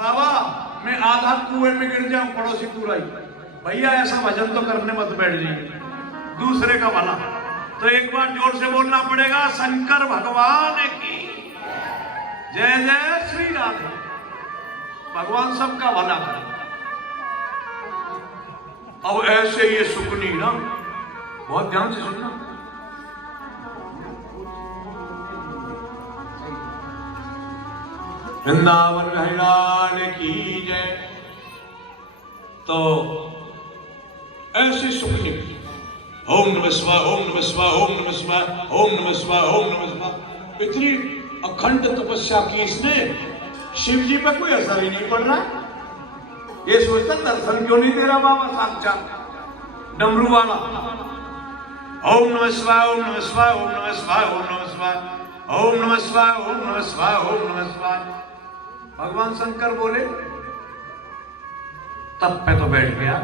बाबा मैं आधा कुएं में गिर जाऊं, पड़ोसी पूरा ही, भैया ऐसा भजन तो करने मत बैठ जाइए, दूसरे का भला। तो एक बार जोर से बोलना पड़ेगा, शंकर भगवान की जय जय श्री राधे। भगवान सबका भला करे। अब ऐसे ये सुकनी ना, बहुत ध्यान से सुनना, वृंदावन भगवान की जय। तो ऐसी सुखनी, ओम नमः शिवाय, ओम नमः शिवाय, ओम नमः शिवाय, ओम नमः शिवाय, ओम नमः शिवाय। इतनी अखंड तपस्या की इसने, शिव जी पे कोई असर ही नहीं पड़ रहा। ये सोचता दर्शन क्यों नहीं दे रहा बाबा साक्षात डमरू वाला। ओम नमः शिवाय, ओम नमः शिवाय, ओम नमः शिवाय, ओम नमः शिवाय, ओम नमः शिवाय, ओम नमः शिवाय, ओम नमः शिवाय। भगवान शंकर बोले, तब पे तो बैठ गया।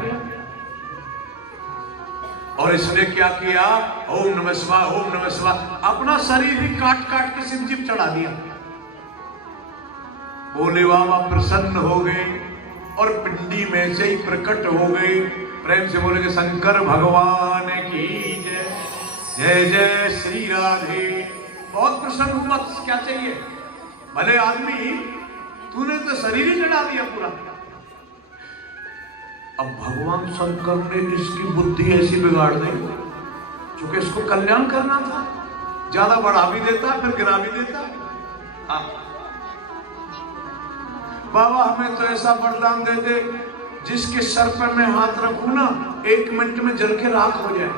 और इसने क्या किया, ओम नमः शिवाय, ओम नमः शिवाय, अपना शरीर ही काट काट के शिव जी पे चढ़ा दिया। भोले बाबा प्रसन्न हो गए और पिंडी में से ही प्रकट हो गए। प्रेम से बोलेंगे शंकर भगवान की जय, जय जय श्री राधे। बहुत प्रसन्न हुआ, क्या चाहिए भले आदमी, तूने तो शरीर ही चढ़ा दिया पूरा। अब भगवान शंकर ने इसकी बुद्धि ऐसी बिगाड़ दी, क्योंकि इसको कल्याण करना था, ज्यादा बढ़ा भी देता फिर गिरा भी देता। बाबा हमें तो ऐसा वरदान दे दे, जिसके सर पर मैं हाथ रखूं ना, 1 मिनट में जल के राख हो जाए।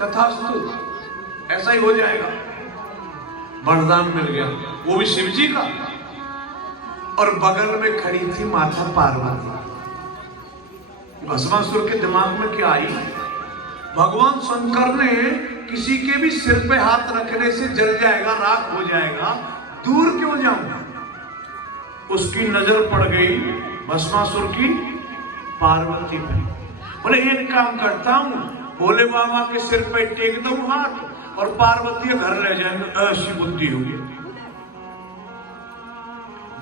तथास्तु, ऐसा ही हो जाएगा। वरदान मिल गया, वो भी शिव जी का। और बगल में खड़ी थी माता पार्वती। भस्मासुर के दिमाग में क्या आई, भगवान शंकर ने किसी के भी सिर पे हाथ रखने से जल जाएगा, राख हो जाएगा, दूर क्यों जाऊं। उसकी नजर पड़ गई भस्मासुर की पार्वती पे। बोले एक काम करता हूं, भोले बाबा के सिर पे टेक दूं हाथ और पार्वती घर ले जाएंगे। ऐसी बुद्धि होगी।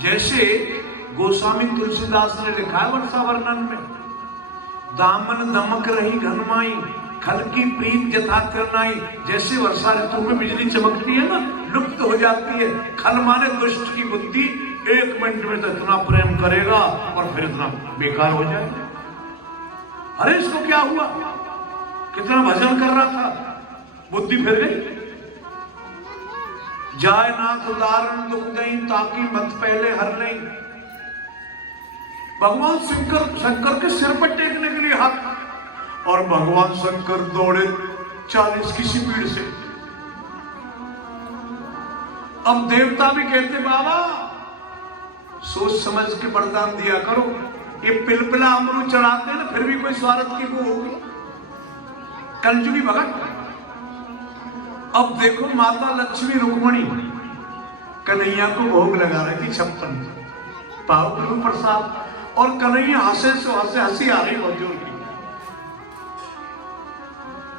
जैसे गोस्वामी तुलसीदास ने लिखा है वर्षा वर्णन में, दामन दमक रही घनमाई, खल की प्रीत जथा तिरनाई। जैसे वर्षा ऋतु में बिजली चमकती है ना, लुप्त हो जाती है। खल माने दुष्ट की बुद्धि, 1 मिनट में तो इतना प्रेम करेगा और फिर इतना बेकार हो जाएगा। अरे इसको क्या हुआ, कितना भजन कर रहा था, बुद्धि फिर गई। जाय नाथ उदाहरण दुख दई, ताकि मत पहले हर नहीं। भगवान शंकर के सिर पर टेकने के लिए हाथ, और भगवान शंकर दौड़े 40 की स्पीड से। अब देवता भी कहते बाबा सोच समझ के वरदान दिया करो। ये पिलपिला अमरूद चढ़ाते ना, फिर भी कोई स्वार्थ की वो होगी, कलजुगी भगत। अब देखो माता लक्ष्मी रुक्मणी कन्हैया को भोग लगा रही थी 56, पाव प्रभु प्रसाद, और कन्हैया हंसे सो हंसे, हंसी आ रही होती उनकी।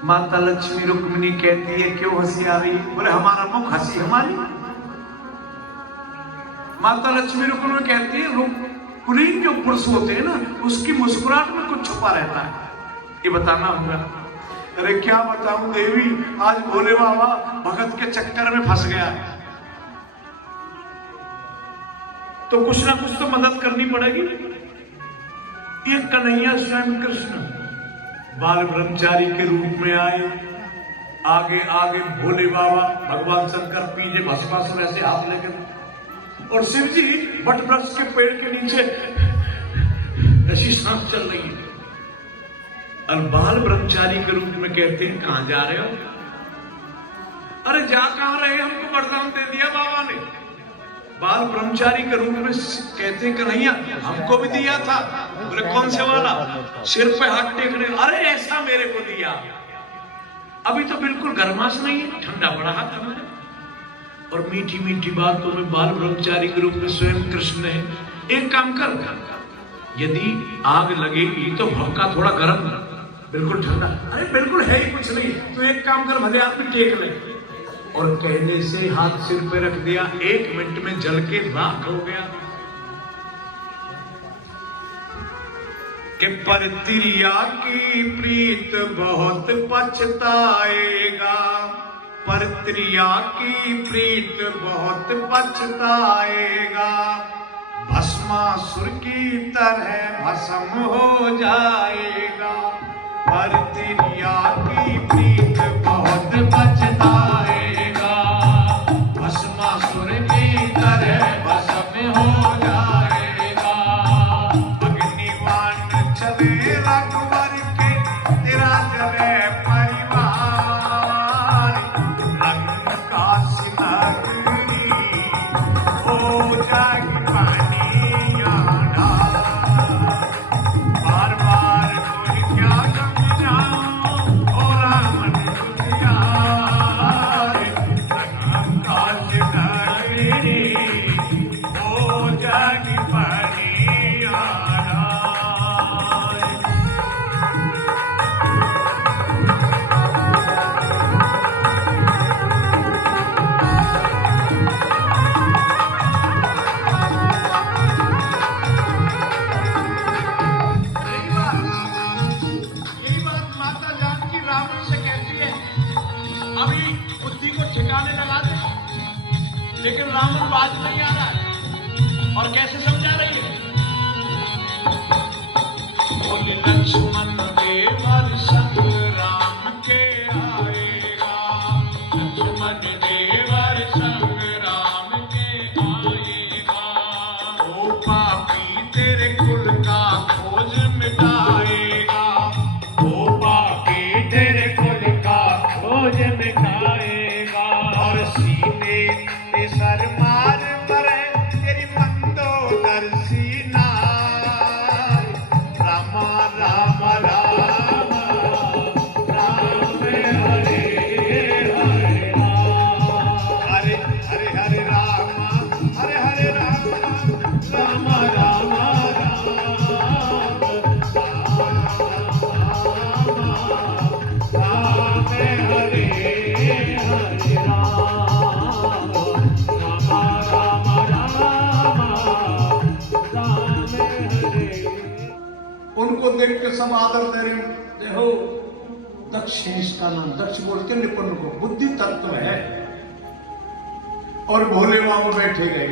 माता लक्ष्मी रुक्मिणी कहती है क्यों हंसी आ रही है, बोले हमारा मुख हंसी हमारी। माता लक्ष्मी रुक्मिणी कहती है कुलीन जो पुरुष होते हैं ना, उसकी मुस्कुराहट में कुछ छुपा रहता है, ये बताना होगा। अरे क्या बताऊं देवी, आज भोले बाबा भगत के चक्कर में फंस गया, तो कुछ ना कुछ तो मदद करनी पड़ेगी। ये कन्हैया स्वयं कृष्ण बाल ब्रह्मचारी के रूप में आए। आगे आगे भोले बाबा, भगवान शंकर पीछे भस्मासुर ऐसे हाथ लेकर, और शिव जी बट वृक्ष के पेड़ के नीचे ऐसी सांस चल रही है। और बाल ब्रह्मचारी के रूप में कहते हैं कहां जा रहे हो। अरे जा कहां रहे, हमको वरदान दे दिया बाबा ने। बाल ब्रह्मचारी के रूप में कहते हैं कन्हैया हमको भी दिया था। बोले कौन से वाला, सिर पे हाथ टेकने। अरे ऐसा मेरे को दिया, अभी तो बिल्कुल गर्माश नहीं है, ठंडा पड़ा हाथ हमारे। और मीठी मीठी बातों में बाल ब्रह्मचारी के रूप में स्वयं कृष्ण ने एक काम कर, यदि आग लगेगी तो भक्का थोड़ा गर्म, बिल्कुल ठंडा, अरे बिल्कुल है ही कुछ नहीं, तो एक काम कर, भले हाथ में टेक ले। और कहने से हाथ सिर पे रख दिया, 1 मिनट में जल के राख हो गया। कि पर तिरिया की प्रीत बहुत पछताएगा, पर तिरिया की प्रीत बहुत पछताएगा, भस्मासुर की तरह भस्म हो जाएगा। पर तिरिया की प्रीत बहुत पछताएगा, भस्मासुर की तरह भस्म हो जाएगा। अग्निवान चले रघुवर के, तेरा जले परिवार, लंका सिनगरी हो जाएगी पानी आना। बार बार कोई क्या समझाओ, ओ रामन दुनिया, लंका सिनगरी हो जाएगी पानी आना। यही बात माता जानकी रावण से कहती है, अभी बुद्धि को ठिकाने लगा दे, लेकिन रावण बात नहीं आ रहा है। और कैसे समझा रही है? बोले लक्ष्मण देवर संग राम के आएगा, लक्ष्मण देवर संग राम के आएगा। ओ पापी तेरे कुल का खोज मिटाएगा, ओ पापी तेरे कुल का खोज मिटाएगा। और सीने पे सर मार मरे तेरी मंदोदर सीना, रामा राम राम राम हरे हरे राम, हरे हरे हरे राम, हरे हरे राम, राम राम राम हरे हरे राम, राम हरे। उनको देख के सब आदर दे रहे, देखो दक्ष है इसका नाम, दक्ष बोलते निपुण को, बुद्धि तत्व है। और भोले बाबा बैठे गए,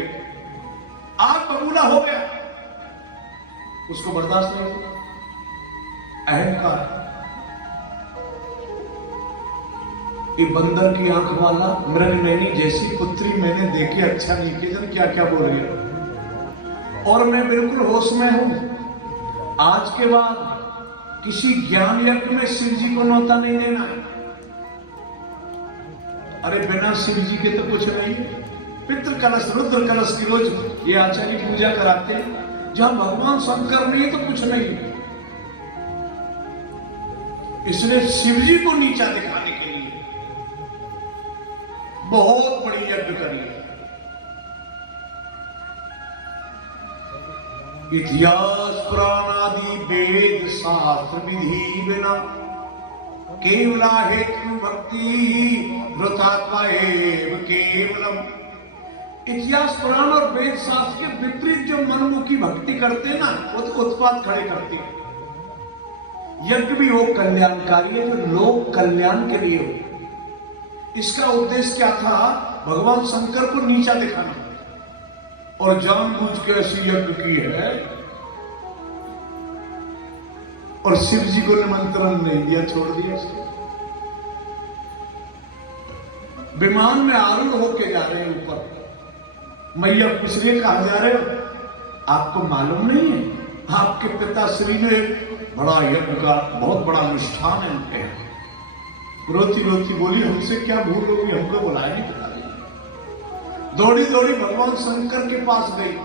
आग बबूला हो गया, उसको बर्दाश्त नहीं हुआ, अहंकार। ये बंदर की आंख वाला मृगनयनी जैसी पुत्री मैंने देखी, अच्छा नहीं किया, क्या क्या बोल रही है। और मैं बिल्कुल होश में हूं, आज के बाद किसी ज्ञान यज्ञ में शिव जी को न्योता नहीं देना। अरे बिना शिव जी के तो कुछ नहीं। पितृ कलश रुद्र कलश की रोज ये आचार्य पूजा कराते हैं, जहां भगवान शंकर नहीं तो कुछ नहीं। इसलिए शिव जी को नीचा दिखाने के लिए बहुत बड़ी यज्ञ करी है। इतिहास पुराण आदि वेद शास्त्र विधि बिना, केवला हेतु भक्ति वृथात्मा एव केवलम। इतिहास पुराण और वेद शास्त्र के विपरीत जो मनमुखी भक्ति करते हैं ना, वो तो उत्पाद खड़े करते हैं। यज्ञ भी हो कल्याणकारी है, जो लोक कल्याण के लिए हो। इसका उद्देश्य क्या था? भगवान शंकर को नीचा दिखाना, और जानबूझ के ऐसी यज्ञ की है। और शिव जी को निमंत्रण नहीं दिया, छोड़ दिया उसको। विमान में आरूढ़ होके जा रहे हैं ऊपर, मैया पूछ रही है कहां जा रहे हो? आपको मालूम नहीं है? आपके पिताश्री ने बड़ा यज्ञ का बहुत बड़ा अनुष्ठान है उनके। रोती रोती बोली, हमसे क्या भूल होगी, हमको बुलाया नहीं पिताजी। दौड़ी दौड़ी भगवान शंकर के पास गई,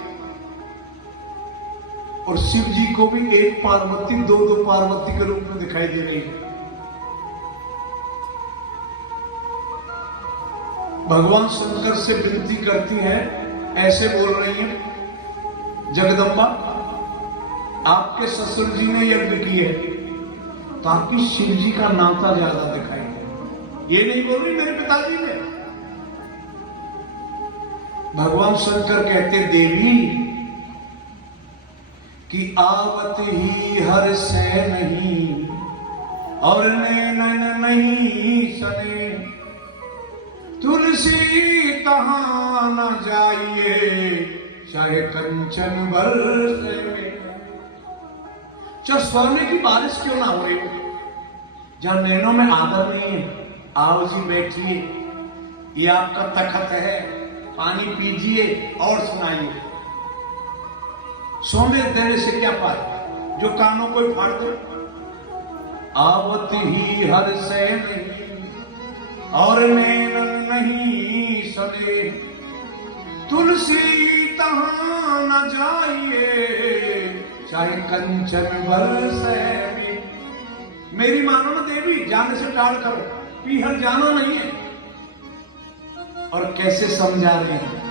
और शिव जी को भी एक पार्वती दो पार्वती के रूप में दिखाई दे रही है। भगवान शंकर से विनती करती हैं, ऐसे बोल रही हैं, जगदम्बा आपके ससुर जी ने यज्ञ किए ताकि शिव जी का नाता ज्यादा दिखाई दे। ये नहीं बोल रही मेरे पिताजी ने। भगवान शंकर कहते देवी कि आवत ही हर से नहीं और नैन नहीं सने, तुलसी तहां न जाइए चाहे कंचन बरसे। चाहे सोने की बारिश क्यों ना हो रही हो, जहां नैनों में आदर नहीं है, आओ जी बैठिए, ये आपका तखत है, पानी पीजिए और सुनाइए। सोने देने से क्या पाए जो कानों को फाड़ दे। आवत ही हर से नहीं और नैन नहीं सने, तुलसी तहां न जाइए चाहे कंचन बरसे। मेरी मानो ना देवी, जाने से टाल करो, पीहर जाना नहीं है। और कैसे समझा रहे हैं,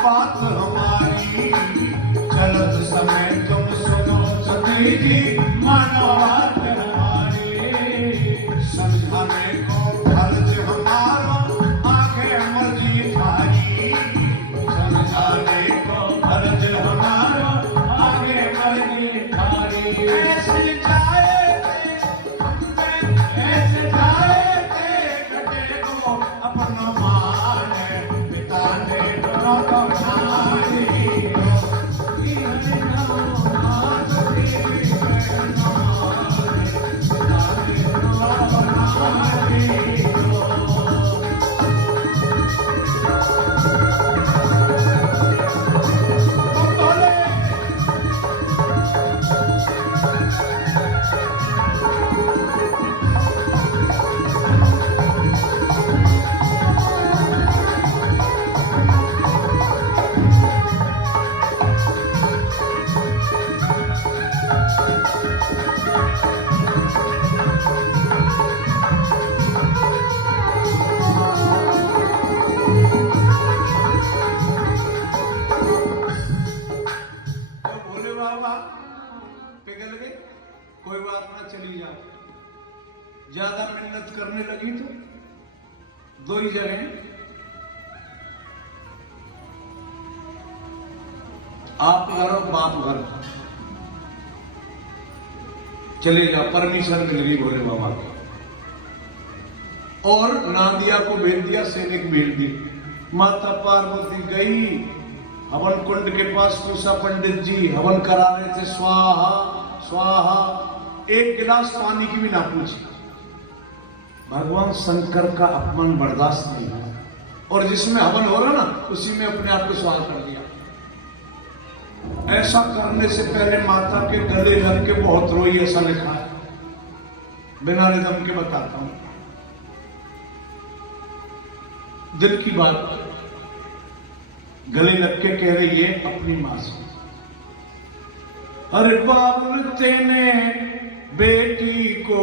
बात हमारी, चलत समय तुम सुनो सती जी, मानो बात हमारी। समझाने को फर्ज हमारा, आगे मर्जी थारी। समझाने को फर्ज हमारा, आगे मर्जी थारी। ऐसे जाए अपना मान बिताने को पिघल गए, कोई बात ना, चली जाओ। ज्यादा मेहनत करने लगी तो दो ही जगह, आप घर और बाप घर, चले जाओ। परमिशन मिल गई भोले बाबा को, और नादिया को भेज दिया, सैनिक भेज दी। माता पार्वती गई हवन कुंड के पास, कुशा पंडित जी हवन करा रहे थे, स्वाहा स्वाहा, एक गिलास पानी की भी ना पूछी। भगवान शंकर का अपमान बर्दाश्त नहीं हुआ, और जिसमें हवन हो रहा ना उसी में अपने आप को स्वाहा कर दिया। ऐसा करने से पहले माता के गले लग के बहुत रोई, ऐसा लिखा है, बिना रिदम के बताता हूं, दिल की बात। गले लग के कह रही है अपनी मां से, अरे बाबुल तेने बेटी को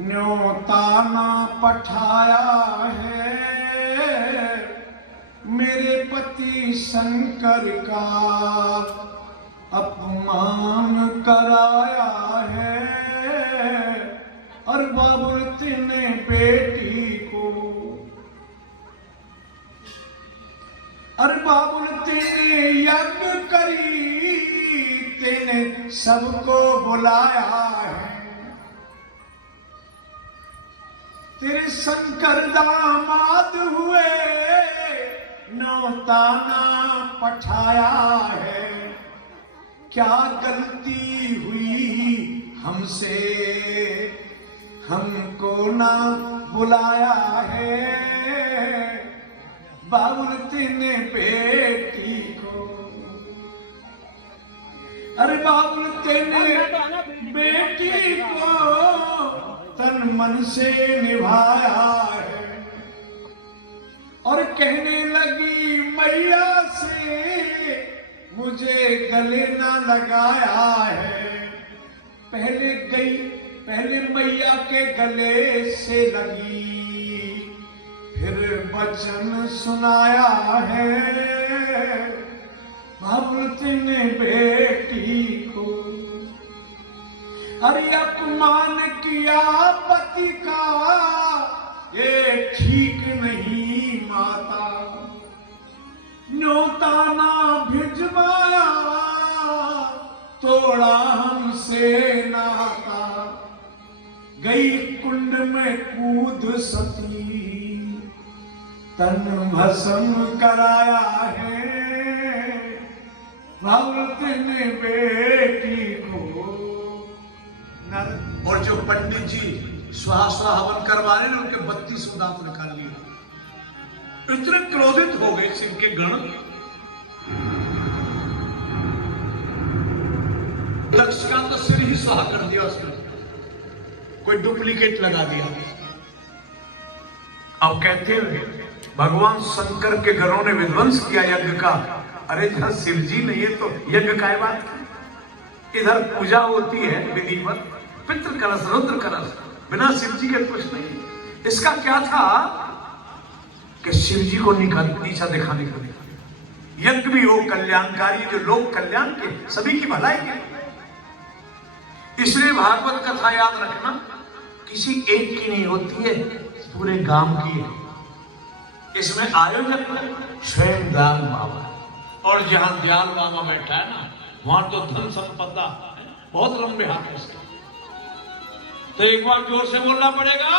न्योता ना पठाया है, मेरे पति शंकर का अपमान कराया है। और बाबुल तेने बेटी को, अरे बाबुल तेने यज्ञ करी, तेने सबको बुलाया है, तेरे शंकर दामाद हुए, न्योता ना पठाया है। क्या गलती हुई हमसे, हमको ना बुलाया है। बाबुल तेने बेटी को, अरे बाबुल तेने बेटी को तन मन से निभाया है। और कहने लगी मैया से, मुझे गले ना लगाया है। पहले मैया के गले से लगी, फिर वचन सुनाया है। बाबुल तेने बेटी को, अरे अपमान किया पति का, ये ठीक नहीं माता। न्योता ना भिजवाया, तोड़ा हमसे नाता। गई कुंड में कूद सती, तन भस्म कराया है। बाबुल तेने बेटी को नर, और जो पंडित जी स्वाहा स्वाहा हवन करवा रहे हैं उनके 32 दांत निकाल लिए। इतने क्रोधित हो गए शिव के गण, दक्ष का तो सिर ही स्वाहा कर दिया उसने, कोई डुप्लीकेट लगा दिया। अब कहते हैं भगवान शंकर के घरों ने विध्वंस किया यज्ञ का। अरे जहां शिव जी नहीं है तो यज्ञ काय बात। इधर पूजा होती है विधिवत, पितृ कलश रुद्र कलश, बिना शिव जी के कुछ नहीं। इसका क्या था कि शिव जी को नीचा दिखाने का। यज्ञ भी हो कल्याणकारी, जो लोक कल्याण के, सभी की भलाई के। इसलिए भागवत कथा याद रखना किसी एक की नहीं होती है, पूरे गांव की है। इसमें आयोजक स्वयं दयाल बाबा है। और जहां दयाल बाबा बैठा है ना, वहां तो धन संपदा बहुत लंबे हाथ है इसके। तो एक बार जोर से बोलना पड़ेगा,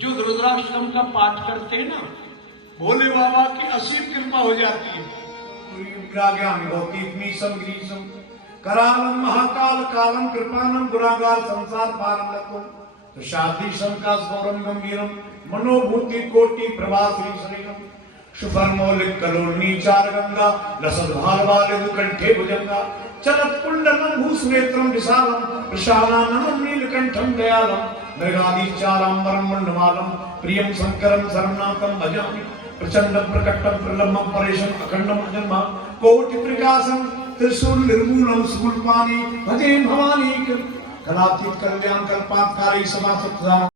जो रुद्राष्टकम का पाठ करते हैं ना, भोले बाबा की असीम कृपा हो जाती है। करालम महाकाल कालम कृपानम गुणागार संसार पारम लकुम तो शादी शंका स्मरम गंभीरम मनोभूति कोटि प्रभा श्री श्रीरम शुभर मौलिक कलोनी चार गंगा लसद भाल वाले दुकंठे भुजंगा चलत कुंडलम भूस्नेत्रम विशालम प्रशालानम नीलकंठम दयालम मृगादि चारांबरम मंडमालम प्रियम शंकरम शरणातम भजामि प्रचंड प्रकटम प्रलम्बम परेशम अखंडम अजन्मा कोटि प्रकाशम त्रिशूल निर्मूलम सुकुलपानी भजे भवानी कलातीत कल्याण कल्पांतकारी सदा